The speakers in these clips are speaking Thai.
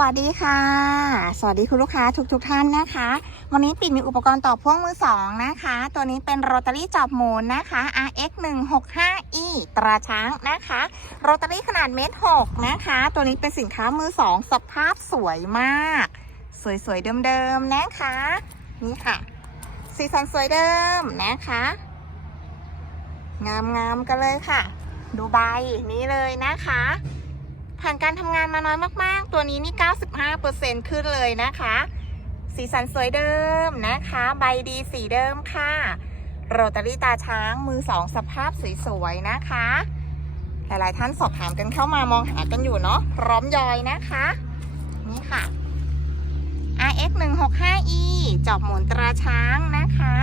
วัสดีค่ะ สวัสดีคุณลูกค้าทุกๆทท่านนะคะ วันนี้ปิดมีอุปกรณ์ต่อพ่วงมือสองนะคะ ตัวนี้เป็นโรตารี่จอบหมุนนะคะ RX 1 6 5 E ตราช้างนะคะ โรตารี่ขนาดเมตรหกนะคะ ตัวนี้เป็นสินค้ามือสองสภาพสวยมาก สวยๆเดิมๆนะคะ นี่ค่ะ สีสันสวยเดิมนะคะ งามๆกันเลยค่ะ ดูใบนี้เลยนะคะ ผ่านการทำงานมาน้อยมากๆ ตัวนี้นี่ 95%ขึ้นเลยนะคะ สีสันสวยเดิมนะคะ ใบดีสีเดิมค่ะ โรตารี่ตาช้างมือสองสภาพสวยๆนะคะ หลายๆท่านสอบถามกันเข้ามามองหากันอยู่เนาะ พร้อมยอยนะคะ นี่ค่ะ RX 165E จอบหมุนตราช้างนะคะ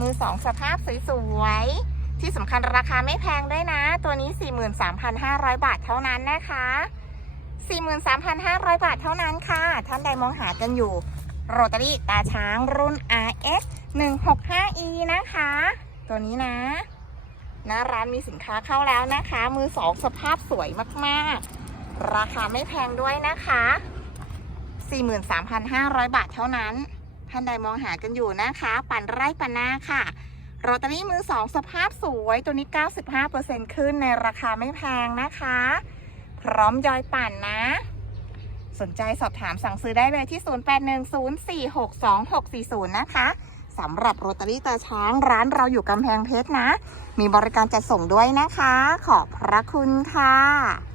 มือสองสภาพสวยๆ ที่สำคัญราคาไม่แพงด้วยนะ ตัวนี้ 43,500 บาทเท่านั้นนะคะ 43,500 บาทเท่านั้นค่ะ ท่านใดมองหากันอยู่ โรตารี่ตาช้างรุ่น RS 165E นะคะ ตัวนี้นะน้าร้านมีสินค้าเข้าแล้วนะคะ มือสองสภาพสวยมากๆ ราคาไม่แพงด้วยนะคะ 43,500 บาทเท่านั้น ท่านใดมองหากันอยู่นะคะ ปั่นไร่ปั่นนาค่ะ โรตารี่มือสองสภาพสวยตัวนี้ 95%ขึ้นในราคาไม่แพงนะคะ พร้อมยอยปั่นนะ สนใจสอบถามสั่งซื้อได้เลยที่ 0810462640 นะคะสำหรับโรตารี่ตาช้างร้านเราอยู่กำแพงเพชรนะ มีบริการจัดส่งด้วยนะคะ ขอบพระคุณค่ะ